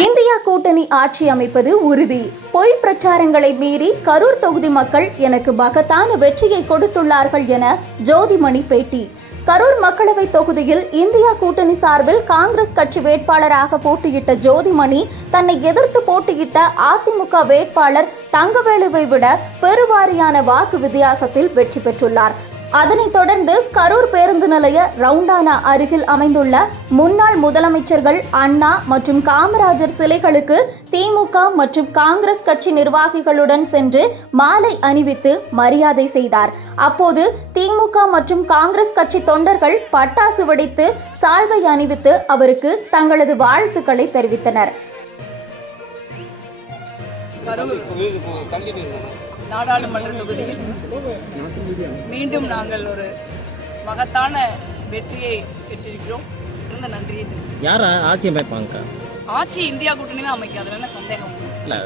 India கூட்டணி ஆட்சி அமைப்பது உறுதி. பொய் பிரச்சாரங்களை மீறி கரூர் தொகுதி மக்கள் எனக்கு மகத்தான வெற்றியை கொடுத்துள்ளார்கள் என ஜோதிமணி பேட்டி. கரூர் மக்களவை தொகுதியில் இந்தியா கூட்டணி சார்பில் காங்கிரஸ் கட்சி வேட்பாளராக போட்டியிட்ட ஜோதிமணி தன்னை எதிர்த்து போட்டியிட்ட அதிமுக வேட்பாளர் தங்கவேலுவை விட பெருவாரியான வாக்கு வித்தியாசத்தில் வெற்றி பெற்றுள்ளார். அதனைத் தொடர்ந்து கரூர் பேருந்து நிலைய ரவுண்டானா அருகில் அமைந்துள்ள முன்னாள் முதலமைச்சர்கள் அண்ணா மற்றும் காமராஜர் சிலைகளுக்கு திமுக மற்றும் காங்கிரஸ் கட்சி நிர்வாகிகளுடன் சென்று மாலை அணிவித்து மரியாதை செய்தார். அப்போது திமுக மற்றும் காங்கிரஸ் கட்சி தொண்டர்கள் பட்டாசு வெடித்து சால்வை அணிவித்து அவருக்கு தங்களது வாழ்த்துக்களை தெரிவித்தனர். நாடாளுமன்ற தொகுதியில் மீண்டும் நாங்கள் ஒரு மகத்தான வெற்றியை பெற்றிருக்கிறோம். இருந்த நன்றியை. யார் ஆட்சி அமைப்பாங்கக்கா ஆட்சி இந்தியா கூட்டணி தான் அமைக்கும். அதுல என்ன சந்தேகம்? இல்லை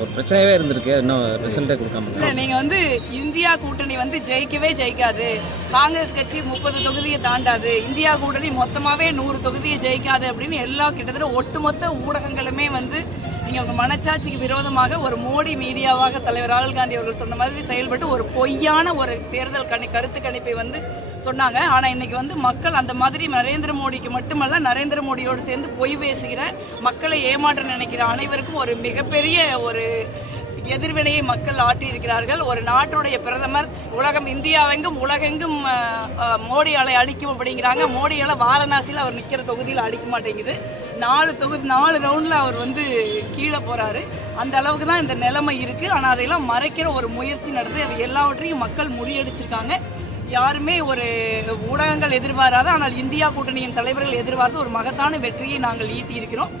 ஒரு பிரச்சனையாகவே இருந்திருக்கு. இன்னும் ரிசல்ட்டே கொடுக்காம இல்ல நீங்க வந்து இந்தியா கூட்டணி வந்து ஜெயிக்கவே ஜெயிக்காது. காங்கிரஸ் கட்சி முப்பது தொகுதியை தாண்டாது. இந்தியா கூட்டணி மொத்தமாவே நூறு தொகுதியை ஜெயிக்காது அப்படின்னு எல்லா கிட்டத்தட்ட ஒட்டுமொத்த ஊடகங்களுமே வந்து நீங்க உங்க மனச்சாட்சிக்கு விரோதமாக ஒரு மோடி மீடியாவாக தலைவர் ராகுல் காந்தி அவர்கள் சொன்ன மாதிரி செயல்பட்டு ஒரு பொய்யான ஒரு தேர்தல் கணி கருத்து கணிப்பை வந்து சொன்னாங்க. ஆனா இன்னைக்கு வந்து மக்கள் அந்த மாதிரி நரேந்திர மோடிக்கு மட்டுமல்ல நரேந்திர மோடியோடு சேர்ந்து பொய் பேசுகிற மக்களை ஏமாற்ற நினைக்கிற அனைவருக்கும் ஒரு மிகப்பெரிய ஒரு எதிர்வினையை மக்கள் ஆற்றியிருக்கிறார்கள். ஒரு நாட்டுடைய பிரதமர் உலகம் இந்தியாவெங்கும் உலகெங்கும் அஹ், மோடி அலை அடிக்கும் அப்படிங்கிறாங்க. மோடி அலை வாரணாசியில் அவர் நிற்கிற தொகுதியில் அடிக்க மாட்டேங்குது. நாலு தொகுதி நாலு ரவுண்டில் அவர் வந்து கீழே போகிறாரு அந்த அளவுக்கு தான் இந்த நிலைமை இருக்குது ஆனால் அதையெல்லாம் மறைக்கிற ஒரு முயற்சி நடந்து அது எல்லாவற்றையும் மக்கள் முறியடிச்சிருக்காங்க. யாருமே ஒரு ஊடகங்கள் எதிர்பாராத ஆனால் இந்தியா கூட்டணியின் தலைவர்கள் எதிர்பார்த்து ஒரு மகத்தான வெற்றியை நாங்கள் ஈட்டியிருக்கிறோம்.